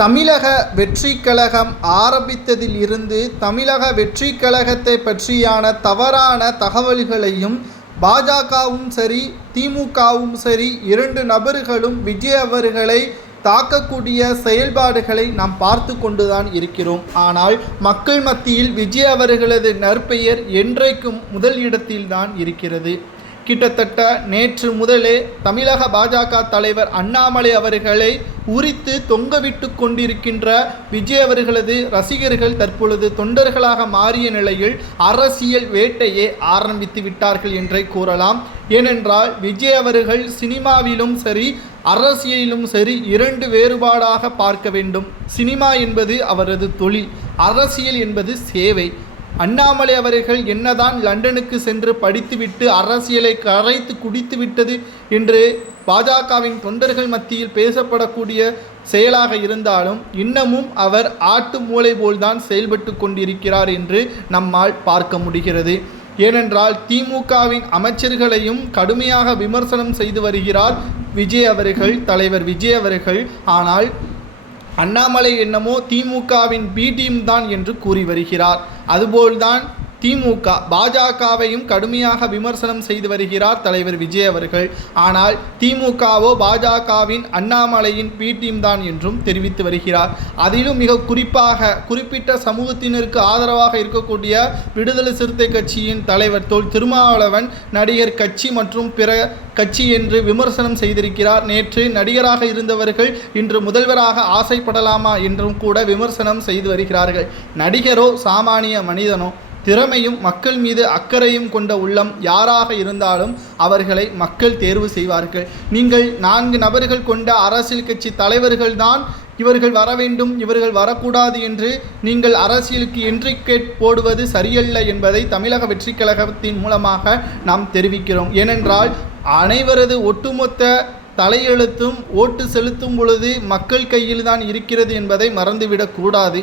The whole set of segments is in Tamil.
தமிழக வெற்றி கழகம் ஆரம்பித்ததில் இருந்து தமிழக வெற்றி கழகத்தை பற்றியான தவறான தகவல்களையும் பாஜகவும் சரி திமுகவும் சரி இரண்டு நபர்களும் விஜய் அவர்களை தாக்கக்கூடிய செயல்பாடுகளை நாம் பார்த்து கொண்டுதான் இருக்கிறோம். ஆனால் மக்கள் மத்தியில் விஜய் அவர்களது நற்பெயர் என்றைக்கும் முதல் இடத்தில்தான் இருக்கிறது. கிட்டத்தட்ட நேற்று முதலே தமிழக பாஜக தலைவர் அண்ணாமலை அவர்களை உரித்து தொங்கவிட்டு கொண்டிருக்கின்ற விஜய் அவர்களது ரசிகர்கள் தற்பொழுது தொண்டர்களாக மாறிய நிலையில் அரசியல் வேட்டையை ஆரம்பித்து விட்டார்கள் என்றே கூறலாம். ஏனென்றால் விஜய் அவர்கள் சினிமாவிலும் சரி அரசியலிலும் சரி இரண்டு வேறுபாடாக பார்க்க வேண்டும். சினிமா என்பது அவரது தொழில் அரசியல் என்பது சேவை. அண்ணாமலை அவர்கள் என்னதான் லண்டனுக்கு சென்று படித்துவிட்டு அரசியலை கரைத்து குடித்து விட்டது என்று பாஜகவின் தொண்டர்கள் மத்தியில் பேசப்படக்கூடிய செயலாக இருந்தாலும் இன்னமும் அவர் ஆட்டு மூளை போல்தான் செயல்பட்டு கொண்டிருக்கிறார் என்று நம்மால் பார்க்க முடிகிறது. ஏனென்றால் திமுகவின் அமைச்சர்களையும் கடுமையாக விமர்சனம் செய்து வருகிறார் விஜய் அவர்கள் தலைவர் விஜய் அவர்கள். ஆனால் அண்ணாமலை என்னமோ திமுகவின் பி டீம் தான் என்று கூறி வருகிறார். அதுபோல்தான் திமுக பாஜகவையும் கடுமையாக விமர்சனம் செய்து வருகிறார் தலைவர் விஜய் அவர்கள். ஆனால் திமுகவோ பாஜகவின் அண்ணாமலையின் பி டீம் தான் என்றும் தெரிவித்து வருகிறார். அதிலும் மிக குறிப்பாக குறிப்பிட்ட சமூகத்தினருக்கு ஆதரவாக இருக்கக்கூடிய விடுதலை சிறுத்தை கட்சியின் தலைவர் தோல் திருமாவளவன் நடிகர் கட்சி மற்றும் பிற கட்சி என்று விமர்சனம் செய்திருக்கிறார். நேற்று நடிகராக இருந்தவர்கள் இன்று முதல்வராக ஆசைப்படலாமா என்றும் கூட விமர்சனம் செய்து வருகிறார்கள். நடிகரோ சாமானிய மனிதனோ திறமையும் மக்கள் மீது அக்கறையும் கொண்ட உள்ளம் யாராக இருந்தாலும் அவர்களை மக்கள் தேர்வு செய்வார்கள். நீங்கள் நான்கு நபர்கள் கொண்ட அரசியல் கட்சி தலைவர்கள்தான் இவர்கள் வர வேண்டும் இவர்கள் வரக்கூடாது என்று நீங்கள் அரசியலுக்கு என்ட்ரிகேட் போடுவது சரியல்ல என்பதை தமிழக வெற்றி கழகத்தின் மூலமாக நாம் தெரிவிக்கிறோம். ஏனென்றால் அனைவரது ஒட்டுமொத்த தலையெழுத்தும் ஓட்டு செலுத்தும் பொழுது மக்கள் கையில் தான் இருக்கிறது என்பதை மறந்துவிடக்கூடாது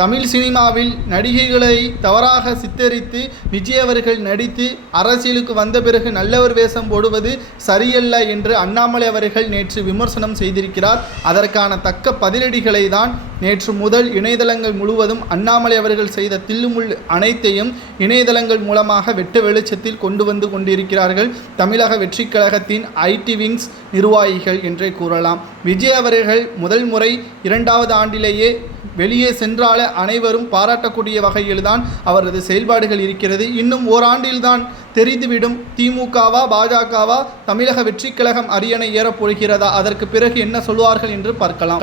தமிழ் சினிமாவில் நடிகைகளை தவறாக சித்தரித்து விஜய் அவர்கள் நடித்து அரசியலுக்கு வந்த பிறகு நல்லவர் வேஷம் போடுவது சரியல்ல என்று அண்ணாமலை அவர்கள் நேற்று விமர்சனம் செய்திருக்கிறார். அதற்கான தக்க பதிலடிகளை தான் நேற்று முதல் இணையதளங்கள் முழுவதும் அண்ணாமலை அவர்கள் செய்த தில்லுமுள் அனைத்தையும் இணையதளங்கள் மூலமாக வெட்ட வெளிச்சத்தில் கொண்டு வந்து கொண்டிருக்கிறார்கள். தமிழக வெற்றிக் கழகத்தின் ஐடி விங்ஸ் நிர்வாகிகள் என்றே கூறலாம். விஜய் அவர்கள் முதல் முறை இரண்டாவது ஆண்டிலேயே வெளியே சென்றால அனைவரும் பாராட்டக்கூடிய வகையில்தான் அவரது செயல்பாடுகள் இருக்கிறது. இன்னும் ஓராண்டில்தான் தெரிந்துவிடும். திமுகவா பாஜகவா தமிழக வெற்றி கழகம் அரியணை ஏறப்போகிறதா அதற்கு பிறகு என்ன சொல்வார்கள் என்று பார்க்கலாம்.